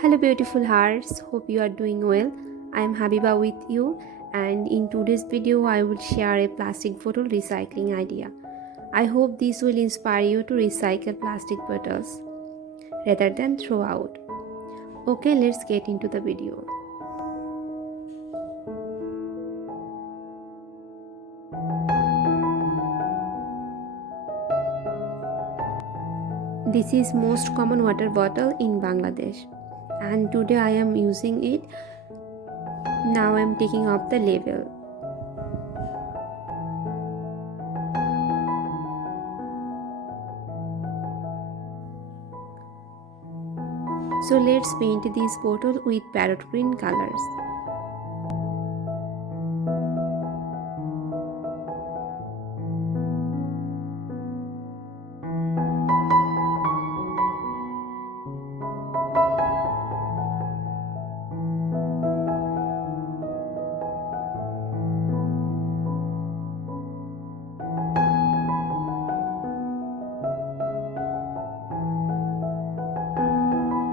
Hello, beautiful hearts. Hope you are doing well. I am Habiba with you, and in today's video, I will share a plastic bottle recycling idea. I hope this will inspire you to recycle plastic bottles rather than throw out. Okay, let's get into the video. This is most common water bottle in Bangladesh, and today I am using it. Now I am taking off the label. So let's paint this bottle with parrot green colors.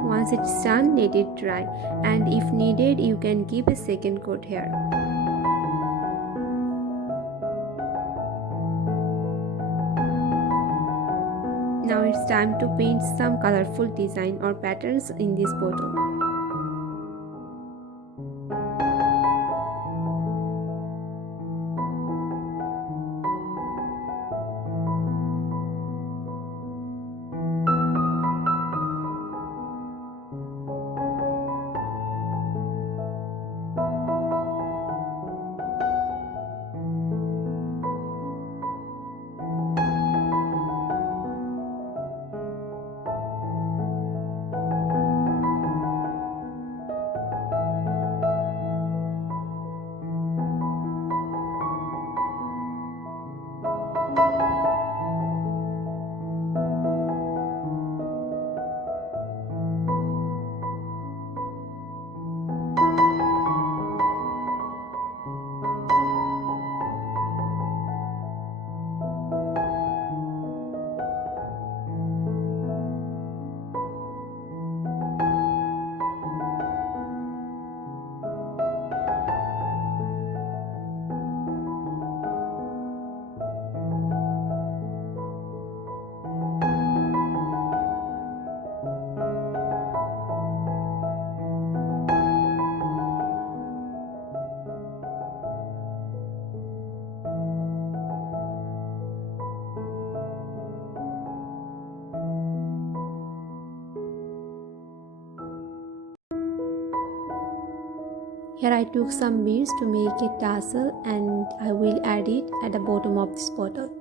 Once it's done, let it dry, and if needed, you can give a second coat here. Now it's time to paint some colorful design or patterns in this bottle. Here I took some beads to make a tassel, and I will add it at the bottom of this bottle.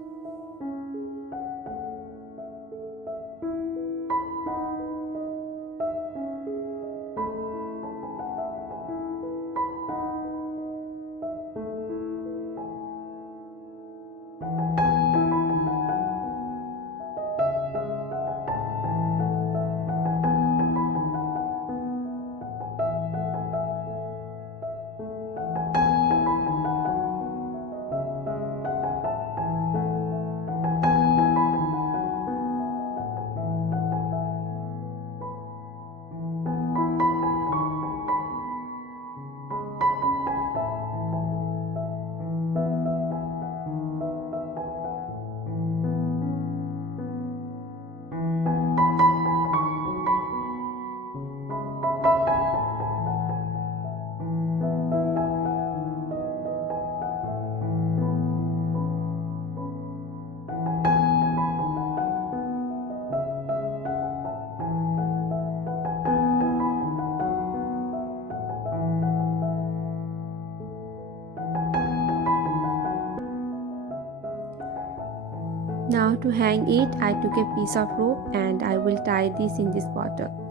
Now to hang it, I took a piece of rope and I will tie this in this bottle.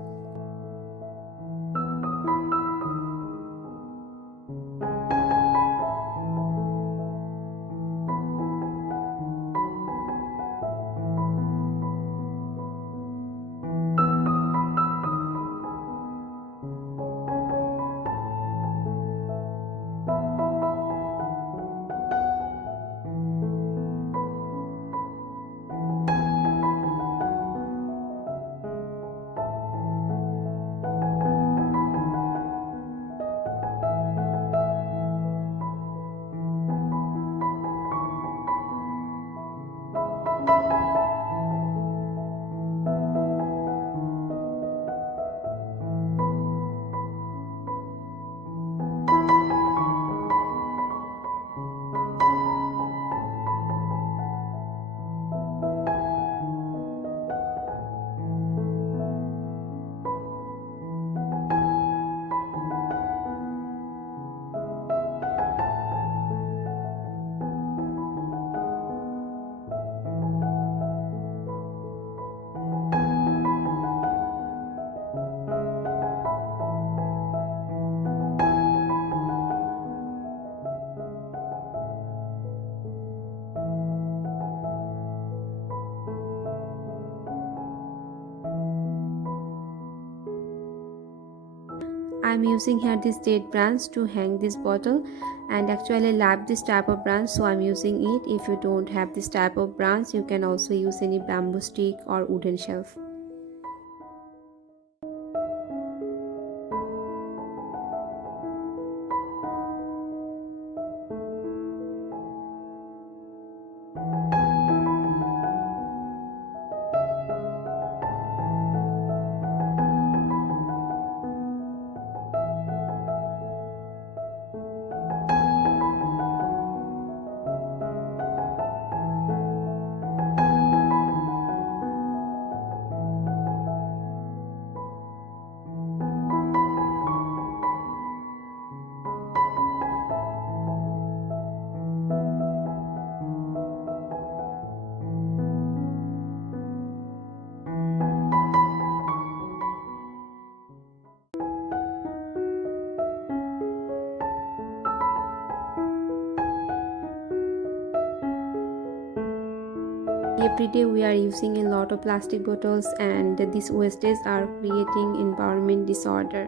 I'm using here this date branch to hang this bottle, and actually I love this type of branch, so I'm using it. If you don't have this type of branch, you can also use any bamboo stick or wooden shelf. Every day we are using a lot of plastic bottles, and these wastes are creating environment disorder.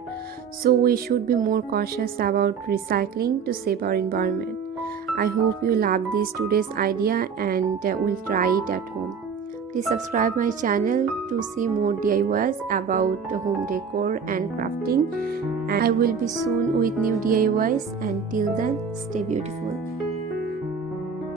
So we should be more cautious about recycling to save our environment. I hope you love this today's idea and will try it at home. Please subscribe my channel to see more DIYs about home decor and crafting. And I will be soon with new DIYs. Until then, stay beautiful.